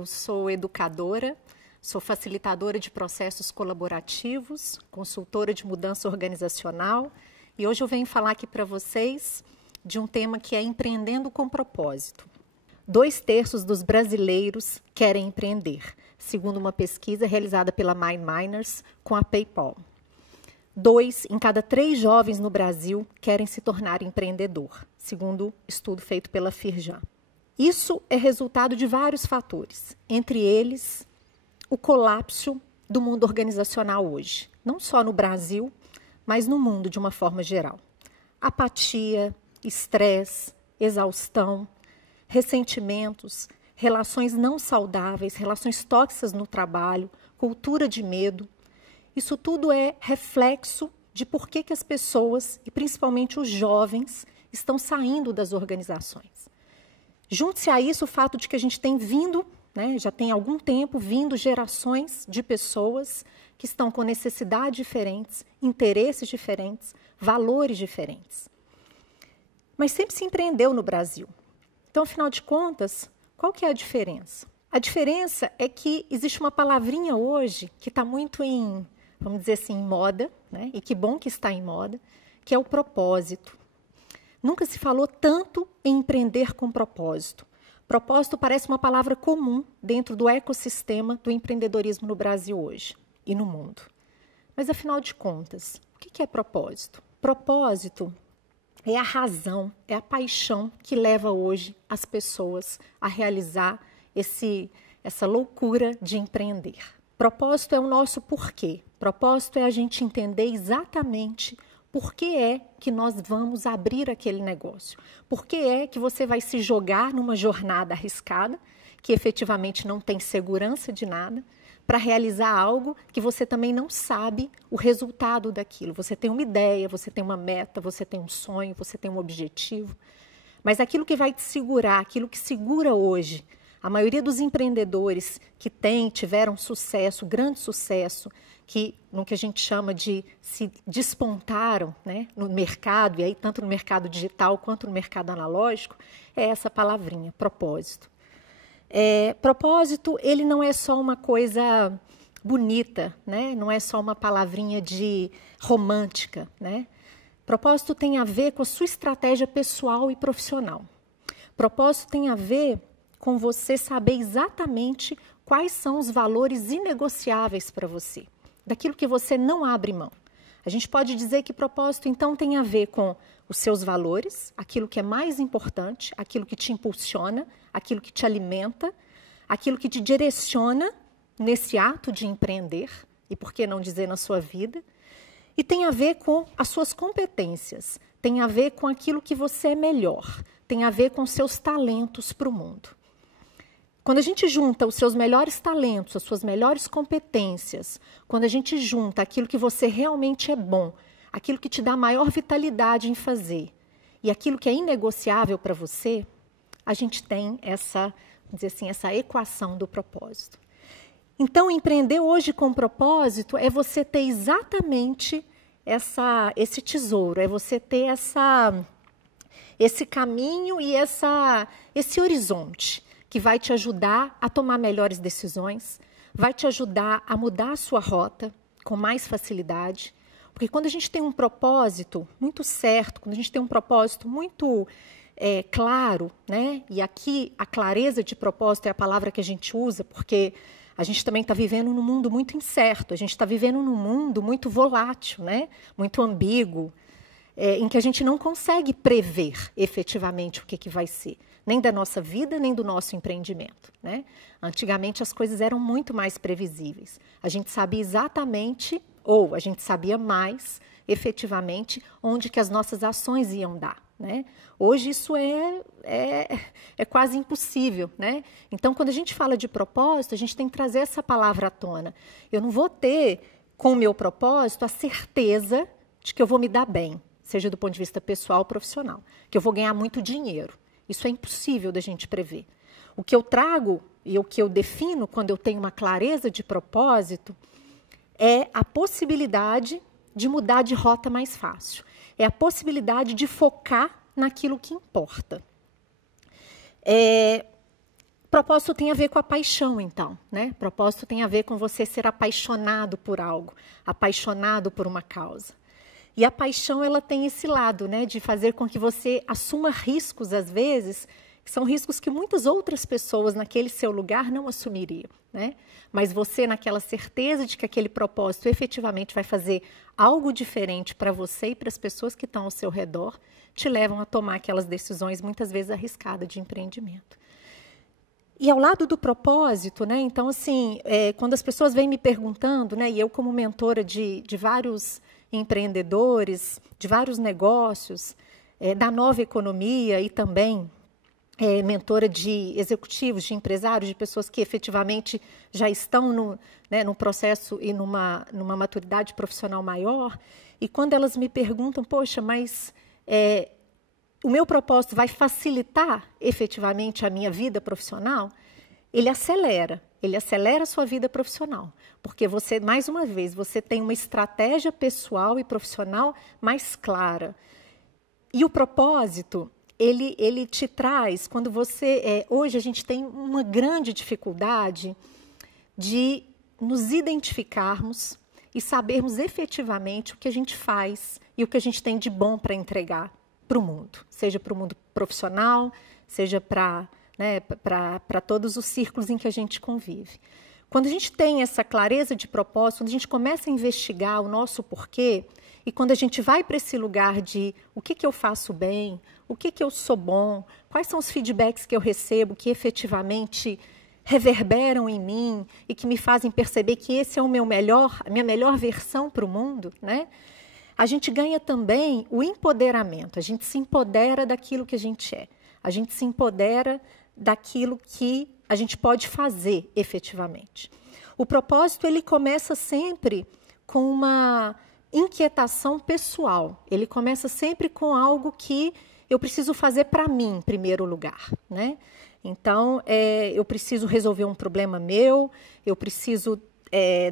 Eu sou educadora, sou facilitadora de processos colaborativos, consultora de mudança organizacional e hoje eu venho falar aqui para vocês de um tema que é empreendendo com propósito. 2/3 dos brasileiros querem empreender, segundo uma pesquisa realizada pela MindMiners com a PayPal. 2 em cada 3 jovens no Brasil querem se tornar empreendedor, segundo estudo feito pela Firjan. Isso é resultado de vários fatores, entre eles o colapso do mundo organizacional hoje, não só no Brasil, mas no mundo de uma forma geral. Apatia, estresse, exaustão, ressentimentos, relações não saudáveis, relações tóxicas no trabalho, cultura de medo. Isso tudo é reflexo de por que as pessoas, e principalmente os jovens, estão saindo das organizações. Junte-se a isso o fato de que a gente tem vindo, já tem algum tempo, vindo gerações de pessoas que estão com necessidades diferentes, interesses diferentes, valores diferentes. Mas sempre se empreendeu no Brasil. Então, afinal de contas, qual que é a diferença? A diferença é que existe uma palavrinha hoje que está muito vamos dizer assim, em moda, e que bom que está em moda, que é o propósito. Nunca se falou tanto em empreender com propósito. Propósito parece uma palavra comum dentro do ecossistema do empreendedorismo no Brasil hoje e no mundo. Mas, afinal de contas, o que é propósito? Propósito é a razão, é a paixão que leva hoje as pessoas a realizar essa loucura de empreender. Propósito é o nosso porquê. Propósito é a gente entender exatamente por que é que nós vamos abrir aquele negócio? Por que é que você vai se jogar numa jornada arriscada, que efetivamente não tem segurança de nada, para realizar algo que você também não sabe o resultado daquilo? Você tem uma ideia, você tem uma meta, você tem um sonho, você tem um objetivo, mas aquilo que vai te segurar, aquilo que segura hoje, a maioria dos empreendedores que tiveram sucesso, grande sucesso, no que a gente chama de se despontaram no mercado, e aí tanto no mercado digital quanto no mercado analógico, é essa palavrinha, propósito. Propósito, ele não é só uma coisa bonita, não é só uma palavrinha romântica. Propósito tem a ver com a sua estratégia pessoal e profissional. Propósito tem a ver com você saber exatamente quais são os valores inegociáveis para você, daquilo que você não abre mão. A gente pode dizer que propósito, então, tem a ver com os seus valores, aquilo que é mais importante, aquilo que te impulsiona, aquilo que te alimenta, aquilo que te direciona nesse ato de empreender, e por que não dizer na sua vida, e tem a ver com as suas competências, tem a ver com aquilo que você é melhor, tem a ver com seus talentos para o mundo. Quando a gente junta os seus melhores talentos, as suas melhores competências, quando a gente junta aquilo que você realmente é bom, aquilo que te dá maior vitalidade em fazer e aquilo que é inegociável para você, a gente tem essa equação do propósito. Então, empreender hoje com propósito é você ter exatamente esse tesouro, é você ter esse caminho e esse horizonte, que vai te ajudar a tomar melhores decisões, vai te ajudar a mudar a sua rota com mais facilidade. Porque quando a gente tem um propósito muito certo, quando a gente tem um propósito muito claro, e aqui a clareza de propósito é a palavra que a gente usa, porque a gente também está vivendo num mundo muito incerto, a gente está vivendo num mundo muito volátil, muito ambíguo, em que a gente não consegue prever efetivamente o que vai ser, nem da nossa vida, nem do nosso empreendimento. Antigamente as coisas eram muito mais previsíveis. A gente sabia exatamente, ou a gente sabia mais, efetivamente, onde que as nossas ações iam dar. Hoje isso é quase impossível. Então, quando a gente fala de propósito, a gente tem que trazer essa palavra à tona. Eu não vou ter, com o meu propósito, a certeza de que eu vou me dar bem, seja do ponto de vista pessoal ou profissional, que eu vou ganhar muito dinheiro. Isso é impossível da gente prever. O que eu trago e o que eu defino quando eu tenho uma clareza de propósito é a possibilidade de mudar de rota mais fácil. É a possibilidade de focar naquilo que importa. Propósito tem a ver com a paixão, então, né? Propósito tem a ver com você ser apaixonado por algo, apaixonado por uma causa. E a paixão, ela tem esse lado, né, de fazer com que você assuma riscos, às vezes, que são riscos que muitas outras pessoas naquele seu lugar não assumiriam, né? Mas você, naquela certeza de que aquele propósito efetivamente vai fazer algo diferente para você e para as pessoas que estão ao seu redor, te levam a tomar aquelas decisões, muitas vezes arriscadas, de empreendimento. E ao lado do propósito, né? Então, assim, quando as pessoas vêm me perguntando, né, e eu como mentora de vários empreendedores, de vários negócios, da nova economia e também mentora de executivos, de empresários, de pessoas que efetivamente já estão no processo e numa maturidade profissional maior, e quando elas me perguntam, poxa, mas o meu propósito vai facilitar efetivamente a minha vida profissional? Ele acelera a sua vida profissional, porque você, mais uma vez, você tem uma estratégia pessoal e profissional mais clara. E o propósito, ele te traz, quando você... hoje a gente tem uma grande dificuldade de nos identificarmos e sabermos efetivamente o que a gente faz e o que a gente tem de bom para entregar para o mundo, seja para o mundo profissional, seja para todos os círculos em que a gente convive. Quando a gente tem essa clareza de propósito, quando a gente começa a investigar o nosso porquê, e quando a gente vai para esse lugar de o que eu faço bem, o que eu sou bom, quais são os feedbacks que eu recebo que efetivamente reverberam em mim e que me fazem perceber que esse é a minha melhor versão para o mundo, né? A gente ganha também o empoderamento, a gente se empodera daquilo que a gente é, a gente se empodera daquilo que a gente pode fazer efetivamente. O propósito, ele começa sempre com uma inquietação pessoal, ele começa sempre com algo que eu preciso fazer para mim, em primeiro lugar, né? Então, eu preciso resolver um problema meu, eu preciso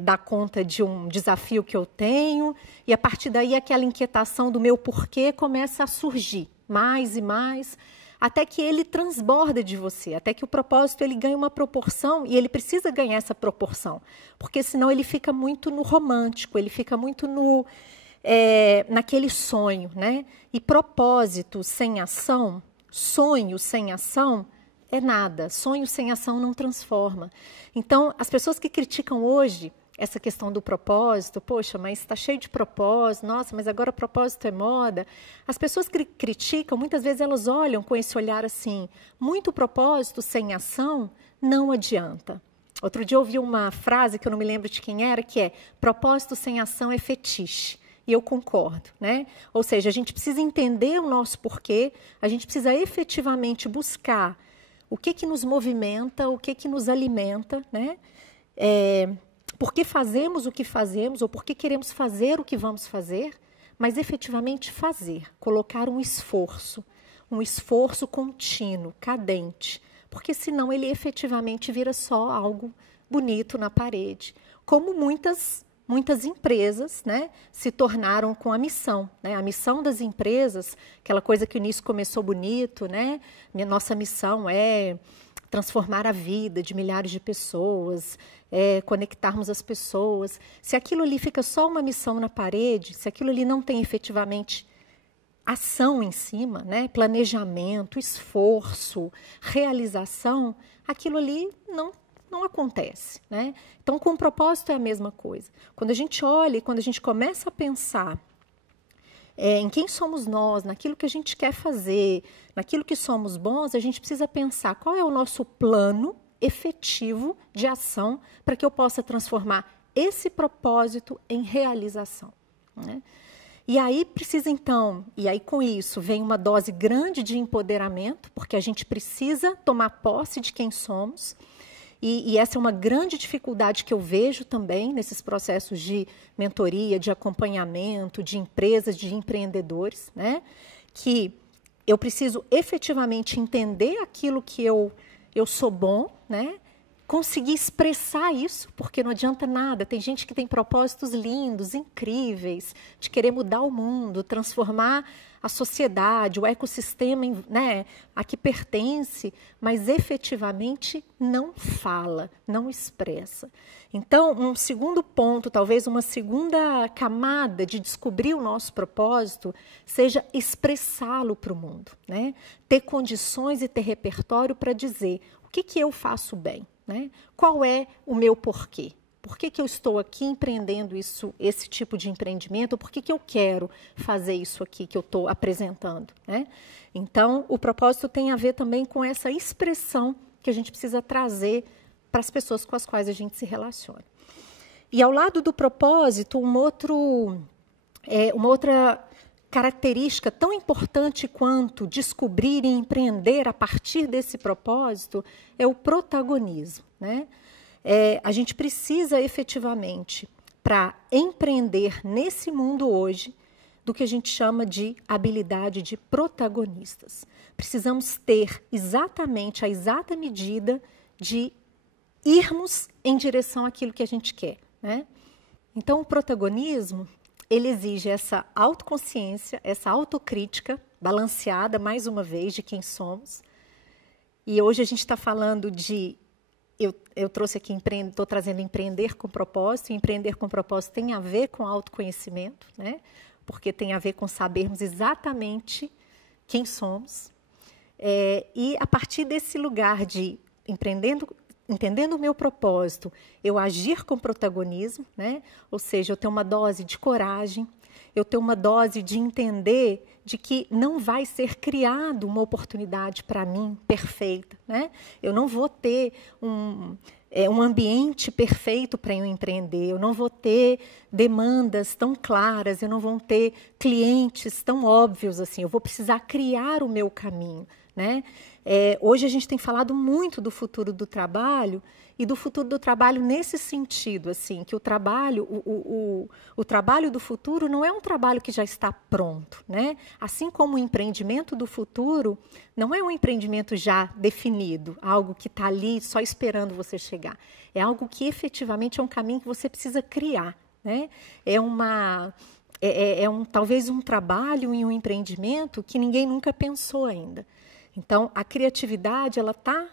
dar conta de um desafio que eu tenho, e a partir daí aquela inquietação do meu porquê começa a surgir mais e mais, até que ele transborda de você, até que o propósito ele ganha uma proporção, e ele precisa ganhar essa proporção, porque senão ele fica muito no romântico, ele fica muito naquele sonho, né? E propósito sem ação, sonho sem ação, é nada. Sonho sem ação não transforma. Então, as pessoas que criticam hoje essa questão do propósito, poxa, mas está cheio de propósito, nossa, mas agora propósito é moda. As pessoas que criticam, muitas vezes elas olham com esse olhar assim, muito propósito sem ação não adianta. Outro dia eu ouvi uma frase que eu não me lembro de quem era, que é propósito sem ação é fetiche. E eu concordo, né? Ou seja, a gente precisa entender o nosso porquê, a gente precisa efetivamente buscar o que nos movimenta, o que nos alimenta, né? Por que fazemos o que fazemos, ou por que queremos fazer o que vamos fazer, mas efetivamente fazer, colocar um esforço contínuo, cadente, porque senão ele efetivamente vira só algo bonito na parede, como muitas empresas, né, se tornaram com a missão, né? A missão das empresas, aquela coisa que no início começou bonito, né? Nossa missão é transformar a vida de milhares de pessoas, conectarmos as pessoas. Se aquilo ali fica só uma missão na parede, se aquilo ali não tem efetivamente ação em cima, né? Planejamento, esforço, realização, aquilo ali não acontece, né? Então, com o propósito é a mesma coisa. Quando a gente olha e quando a gente começa a pensar em quem somos nós, naquilo que a gente quer fazer, naquilo que somos bons, a gente precisa pensar qual é o nosso plano efetivo de ação para que eu possa transformar esse propósito em realização, né? E aí precisa então, e aí com isso vem uma dose grande de empoderamento, porque a gente precisa tomar posse de quem somos. E essa é uma grande dificuldade que eu vejo também nesses processos de mentoria, de acompanhamento, de empresas, de empreendedores, né? Que eu preciso efetivamente entender aquilo que eu sou bom, né? Conseguir expressar isso, porque não adianta nada. Tem gente que tem propósitos lindos, incríveis, de querer mudar o mundo, transformar a sociedade, o ecossistema, né, a que pertence, mas efetivamente não fala, não expressa. Então, um segundo ponto, talvez uma segunda camada de descobrir o nosso propósito, seja expressá-lo para o mundo, né? Ter condições e ter repertório para dizer o que eu faço bem, né? Qual é o meu porquê? Por que eu estou aqui empreendendo esse tipo de empreendimento? Por que eu quero fazer isso aqui que eu estou apresentando, né? Então, o propósito tem a ver também com essa expressão que a gente precisa trazer para as pessoas com as quais a gente se relaciona. E ao lado do propósito, uma outra característica tão importante quanto descobrir e empreender a partir desse propósito é o protagonismo, né? A gente precisa efetivamente, para empreender nesse mundo hoje, do que a gente chama de habilidade de protagonistas. Precisamos ter exatamente a exata medida de irmos em direção àquilo que a gente quer, né? Então, o protagonismo, ele exige essa autoconsciência, essa autocrítica balanceada, mais uma vez, de quem somos. E hoje a gente está falando de... Eu trouxe aqui, estou trazendo empreender com propósito, e empreender com propósito tem a ver com autoconhecimento, né? Porque tem a ver com sabermos exatamente quem somos. E a partir desse lugar de entendendo o meu propósito, eu agir com protagonismo, né? Ou seja, eu tenho uma dose de coragem, eu tenho uma dose de entender de que não vai ser criado uma oportunidade para mim perfeita, né? Eu não vou ter um ambiente perfeito para eu empreender, eu não vou ter demandas tão claras, eu não vou ter clientes tão óbvios assim, eu vou precisar criar o meu caminho, né? Hoje a gente tem falado muito do futuro do trabalho e do futuro do trabalho nesse sentido, assim, que o trabalho do futuro não é um trabalho que já está pronto, né? Assim como o empreendimento do futuro não é um empreendimento já definido, algo que está ali só esperando você chegar. É algo que efetivamente é um caminho que você precisa criar, né? Talvez um trabalho e um empreendimento que ninguém nunca pensou ainda. Então, a criatividade, ela tá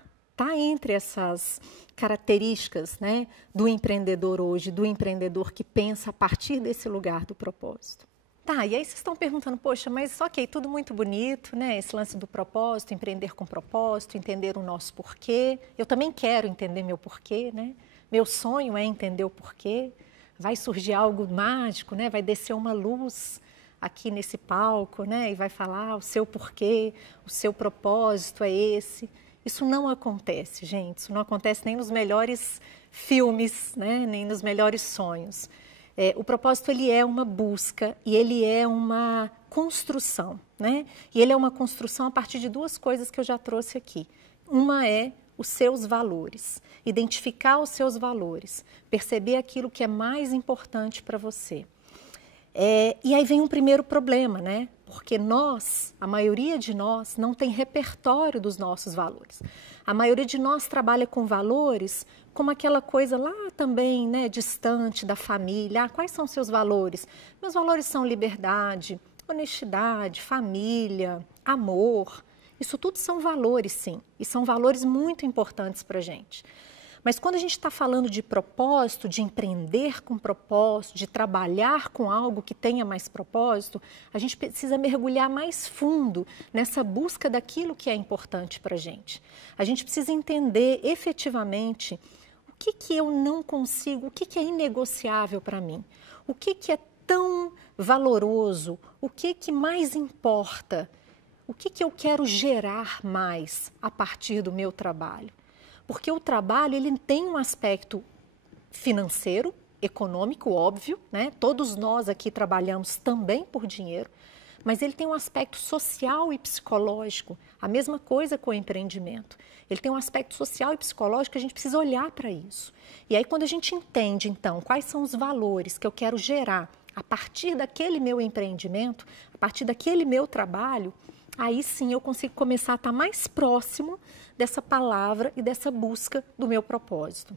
entre essas características, né, do empreendedor hoje, do empreendedor que pensa a partir desse lugar do propósito. Tá, e aí vocês estão perguntando, poxa, mas ok, tudo muito bonito, né, esse lance do propósito, empreender com propósito, entender o nosso porquê. Eu também quero entender meu porquê, né? Meu sonho é entender o porquê. Vai surgir algo mágico, né? Vai descer uma luz aqui nesse palco, né, e vai falar o seu porquê, o seu propósito é esse. Isso não acontece, gente. Isso não acontece nem nos melhores filmes, né, nem nos melhores sonhos. O propósito, ele é uma busca e ele é uma construção, né? E ele é uma construção a partir de duas coisas que eu já trouxe aqui. Uma é os seus valores, identificar os seus valores, perceber aquilo que é mais importante para você. E aí vem um primeiro problema, né? Porque a maioria de nós, não tem repertório dos nossos valores. A maioria de nós trabalha com valores como aquela coisa lá também, né, distante da família. Quais são os seus valores? Meus valores são liberdade, honestidade, família, amor. Isso tudo são valores, sim. E são valores muito importantes para a gente. Mas quando a gente está falando de propósito, de empreender com propósito, de trabalhar com algo que tenha mais propósito, a gente precisa mergulhar mais fundo nessa busca daquilo que é importante para a gente. A gente precisa entender efetivamente o que eu não consigo, o que é inegociável para mim, o que é tão valoroso, o que mais importa, o que eu quero gerar mais a partir do meu trabalho. Porque o trabalho, ele tem um aspecto financeiro, econômico, óbvio, né? Todos nós aqui trabalhamos também por dinheiro, mas ele tem um aspecto social e psicológico, a mesma coisa com o empreendimento. Ele tem um aspecto social e psicológico que a gente precisa olhar para isso. E aí, quando a gente entende, então, quais são os valores que eu quero gerar a partir daquele meu empreendimento, a partir daquele meu trabalho, aí sim eu consigo começar a estar mais próximo dessa palavra e dessa busca do meu propósito.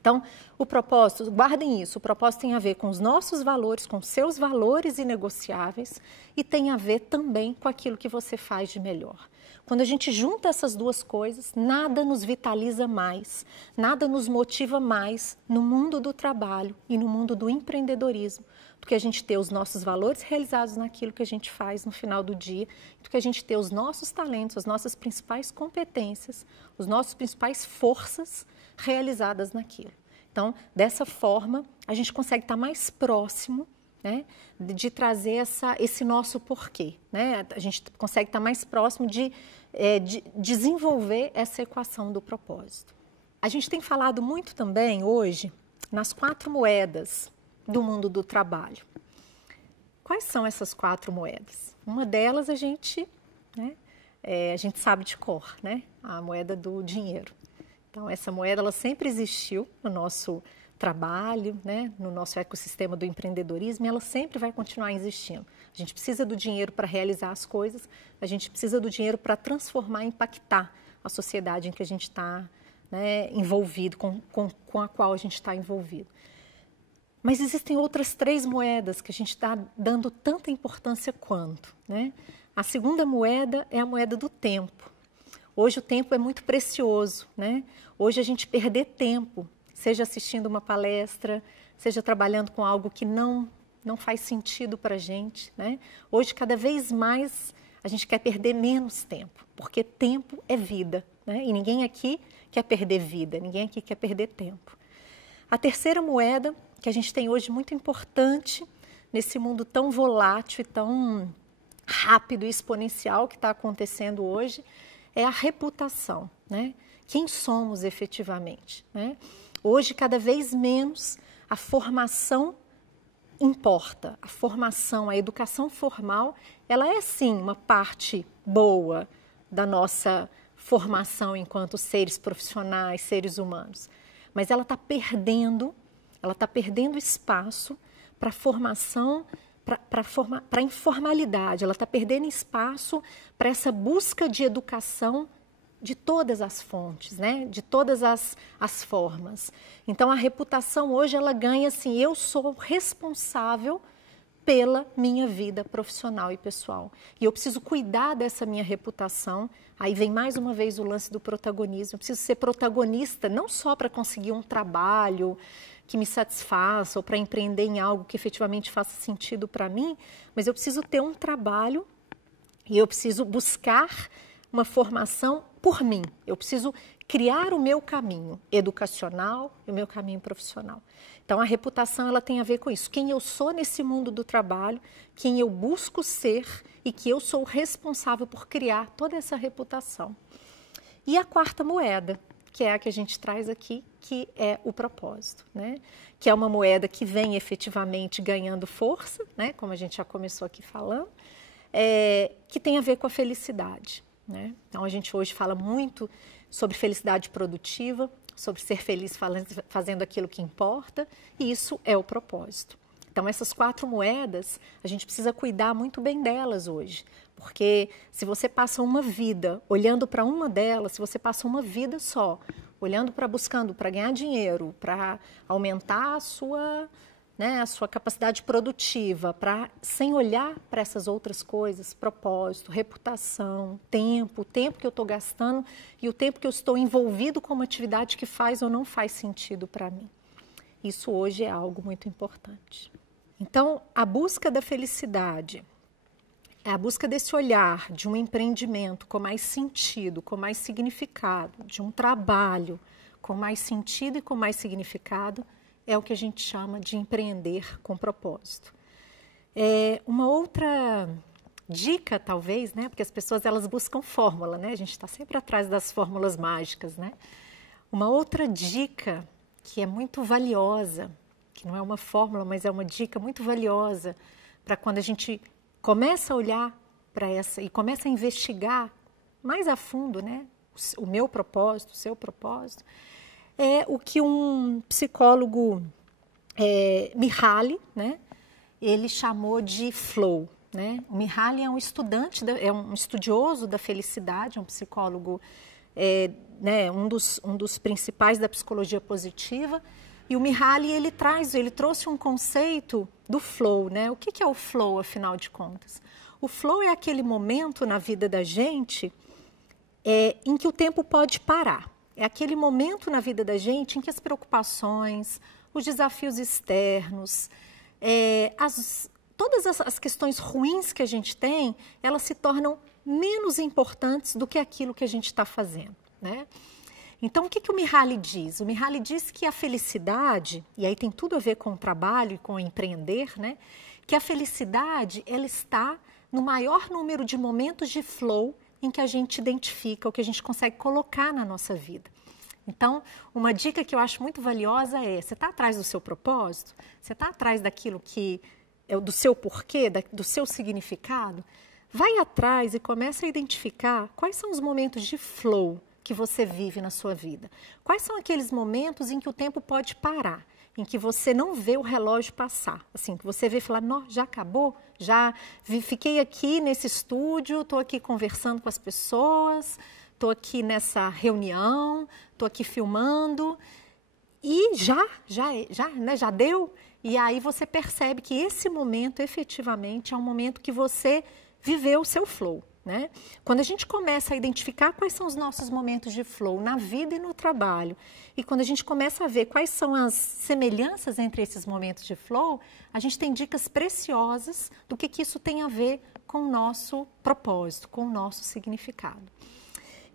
Então, o propósito, guardem isso, o propósito tem a ver com os nossos valores, com seus valores inegociáveis e tem a ver também com aquilo que você faz de melhor. Quando a gente junta essas duas coisas, nada nos vitaliza mais, nada nos motiva mais no mundo do trabalho e no mundo do empreendedorismo, do que a gente ter os nossos valores realizados naquilo que a gente faz no final do dia, do que a gente ter os nossos talentos, as nossas principais competências, os nossos principais forças realizadas naquilo. Então, dessa forma, a gente consegue estar mais próximo, né, de trazer esse nosso porquê. Né? A gente consegue estar mais próximo de desenvolver essa equação do propósito. A gente tem falado muito também hoje nas 4 moedas do mundo do trabalho. Quais são essas 4 moedas? Uma delas a gente sabe de cor, né? A moeda do dinheiro. Então, essa moeda ela sempre existiu no nosso trabalho, né? No nosso ecossistema do empreendedorismo, e ela sempre vai continuar existindo. A gente precisa do dinheiro para realizar as coisas, a gente precisa do dinheiro para transformar e impactar a sociedade em que a gente está, né, envolvido, com a qual a gente está envolvido. Mas existem outras 3 moedas que a gente está dando tanta importância quanto, né? A segunda moeda é a moeda do tempo. Hoje o tempo é muito precioso, né? Hoje a gente perder tempo, seja assistindo uma palestra, seja trabalhando com algo que não faz sentido para a gente, né? Hoje, cada vez mais, a gente quer perder menos tempo, porque tempo é vida, né? E ninguém aqui quer perder vida, ninguém aqui quer perder tempo. A terceira moeda que a gente tem hoje muito importante nesse mundo tão volátil e tão rápido e exponencial que está acontecendo hoje é a reputação, né? Quem somos efetivamente, né? Hoje, cada vez menos, a formação importa. A formação, a educação formal, ela é sim uma parte boa da nossa formação enquanto seres profissionais, seres humanos. Mas ela está perdendo espaço para a formação, para a informalidade, ela está perdendo espaço para essa busca de educação de todas as fontes, né? De todas as formas. Então, a reputação hoje, ela ganha assim, eu sou responsável pela minha vida profissional e pessoal. E eu preciso cuidar dessa minha reputação. Aí vem mais uma vez o lance do protagonismo. Eu preciso ser protagonista, não só para conseguir um trabalho que me satisfaça ou para empreender em algo que efetivamente faça sentido para mim, mas eu preciso ter um trabalho e eu preciso buscar uma formação por mim. Eu preciso criar o meu caminho educacional e o meu caminho profissional. Então, a reputação ela tem a ver com isso. Quem eu sou nesse mundo do trabalho, quem eu busco ser e que eu sou responsável por criar toda essa reputação. E a quarta moeda, que é a que a gente traz aqui, que é o propósito, né? Que é uma moeda que vem efetivamente ganhando força, né? Como a gente já começou aqui falando, que tem a ver com a felicidade, né? Então, a gente hoje fala muito sobre felicidade produtiva, sobre ser feliz fazendo aquilo que importa, e isso é o propósito. Então, essas 4 moedas, a gente precisa cuidar muito bem delas hoje, porque se você passa uma vida olhando para uma delas, se você passa uma vida só, olhando buscando para ganhar dinheiro, para aumentar a sua capacidade produtiva, sem olhar para essas outras coisas, propósito, reputação, tempo, o tempo que eu estou gastando e o tempo que eu estou envolvido com uma atividade que faz ou não faz sentido para mim. Isso hoje é algo muito importante. Então, a busca da felicidade, a busca desse olhar de um empreendimento com mais sentido, com mais significado, de um trabalho com mais sentido e com mais significado, é o que a gente chama de empreender com propósito. Uma outra dica, talvez, né? Porque as pessoas elas buscam fórmula, né? A gente está sempre atrás das fórmulas mágicas, né? Uma outra dica que é muito valiosa, que não é uma fórmula, mas é uma dica muito valiosa para quando a gente começa a olhar para essa e começa a investigar mais a fundo, né? O meu propósito, o seu propósito, é o que um psicólogo, Mihaly, né? Ele chamou de flow, né? O Mihaly é um estudioso da felicidade, é um psicólogo né, um dos principais da psicologia positiva. E o Mihaly, ele trouxe um conceito do flow, né? O que é o flow, afinal de contas? O flow é aquele momento na vida da gente em que o tempo pode parar. É aquele momento na vida da gente em que as preocupações, os desafios externos, todas as questões ruins que a gente tem, elas se tornam menos importantes do que aquilo que a gente está fazendo, né? Então, o que o Mihaly diz? O Mihaly diz que a felicidade, e aí tem tudo a ver com o trabalho e com o empreender, né? Que a felicidade, ela está no maior número de momentos de flow em que a gente identifica, o que a gente consegue colocar na nossa vida. Então, uma dica que eu acho muito valiosa é, você está atrás do seu propósito? Você está atrás daquilo que é do seu porquê, do seu significado? Vai atrás e começa a identificar quais são os momentos de flow que você vive na sua vida. Quais são aqueles momentos em que o tempo pode parar, em que você não vê o relógio passar, assim, que você vê e fala, não, já acabou? Já fiquei aqui nesse estúdio, estou aqui conversando com as pessoas, estou aqui nessa reunião, estou aqui filmando e já deu. E aí você percebe que esse momento, efetivamente, é um momento que você viveu o seu flow, né? Quando a gente começa a identificar quais são os nossos momentos de flow na vida e no trabalho, e quando a gente começa a ver quais são as semelhanças entre esses momentos de flow, a gente tem dicas preciosas do que isso tem a ver com o nosso propósito, com o nosso significado.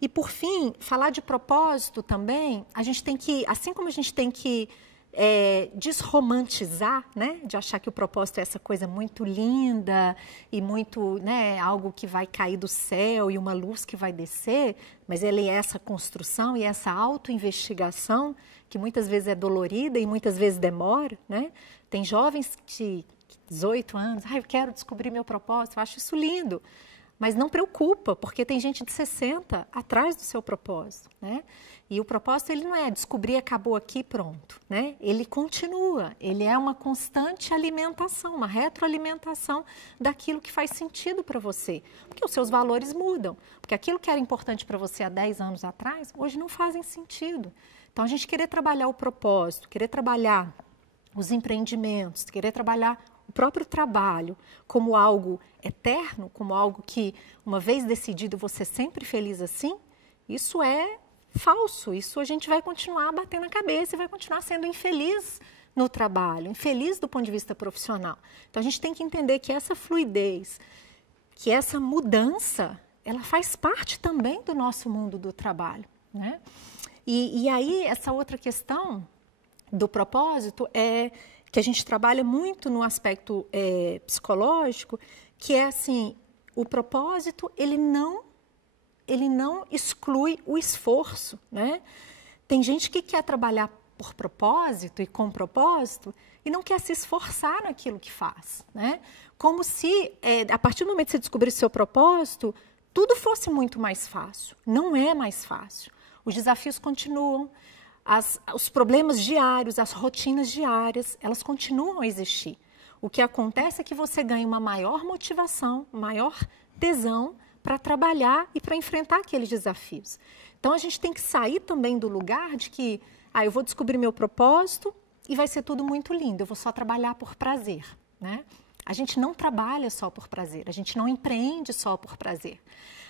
E, por fim, falar de propósito também, a gente tem que, assim como a gente tem que desromantizar, né, de achar que o propósito é essa coisa muito linda e muito, né, algo que vai cair do céu e uma luz que vai descer, mas ele é essa construção e essa autoinvestigação que muitas vezes é dolorida e muitas vezes demora, né? Tem jovens de 18 anos, eu quero descobrir meu propósito, eu acho isso lindo. Mas não preocupa, porque tem gente de 60 atrás do seu propósito, né? E o propósito, ele não é descobrir, acabou aqui, pronto, né? Ele continua, ele é uma constante alimentação, uma retroalimentação daquilo que faz sentido para você. Porque os seus valores mudam, porque aquilo que era importante para você há 10 anos atrás, hoje não fazem sentido. Então, a gente querer trabalhar o propósito, querer trabalhar os empreendimentos, querer trabalhar o próprio trabalho como algo eterno, como algo que, uma vez decidido, você é sempre feliz assim, isso é falso. Isso a gente vai continuar batendo a cabeça e vai continuar sendo infeliz no trabalho, infeliz do ponto de vista profissional. Então, a gente tem que entender que essa fluidez, que essa mudança, ela faz parte também do nosso mundo do trabalho, né? E aí, essa outra questão do propósito é que a gente trabalha muito no aspecto psicológico, que é assim, o propósito, ele não exclui o esforço, né? Tem gente que quer trabalhar por propósito e com propósito e não quer se esforçar naquilo que faz, né? Como se, a partir do momento que você descobrir seu propósito, tudo fosse muito mais fácil. Não é mais fácil. Os desafios continuam. Os problemas diários, as rotinas diárias, elas continuam a existir. O que acontece é que você ganha uma maior motivação, maior tesão para trabalhar e para enfrentar aqueles desafios. Então, a gente tem que sair também do lugar de que, eu vou descobrir meu propósito e vai ser tudo muito lindo, eu vou só trabalhar por prazer, né? A gente não trabalha só por prazer, a gente não empreende só por prazer.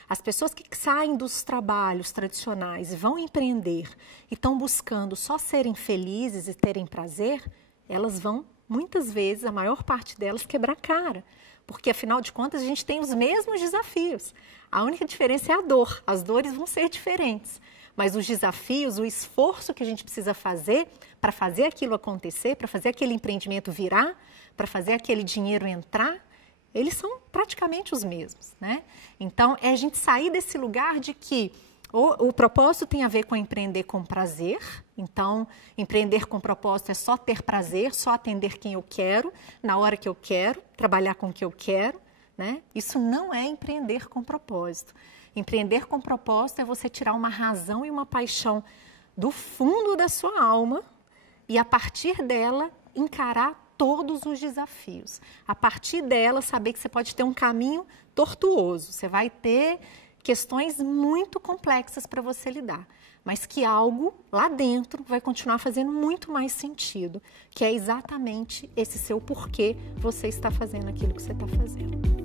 As pessoas que saem dos trabalhos tradicionais e vão empreender e estão buscando só serem felizes e terem prazer, elas vão, muitas vezes, a maior parte delas, quebrar a cara. Porque, afinal de contas, a gente tem os mesmos desafios. A única diferença é a dor. As dores vão ser diferentes. Mas os desafios, o esforço que a gente precisa fazer para fazer aquilo acontecer, para fazer aquele empreendimento virar, para fazer aquele dinheiro entrar, eles são praticamente os mesmos, né? Então, é a gente sair desse lugar de que o propósito tem a ver com empreender com prazer. Então, empreender com propósito é só ter prazer, só atender quem eu quero, na hora que eu quero, trabalhar com o que eu quero, né? Isso não é empreender com propósito. Empreender com propósito é você tirar uma razão e uma paixão do fundo da sua alma e, a partir dela, encarar todos os desafios. A partir dela, saber que você pode ter um caminho tortuoso. Você vai ter questões muito complexas para você lidar, mas que algo lá dentro vai continuar fazendo muito mais sentido, que é exatamente esse seu porquê você está fazendo aquilo que você está fazendo.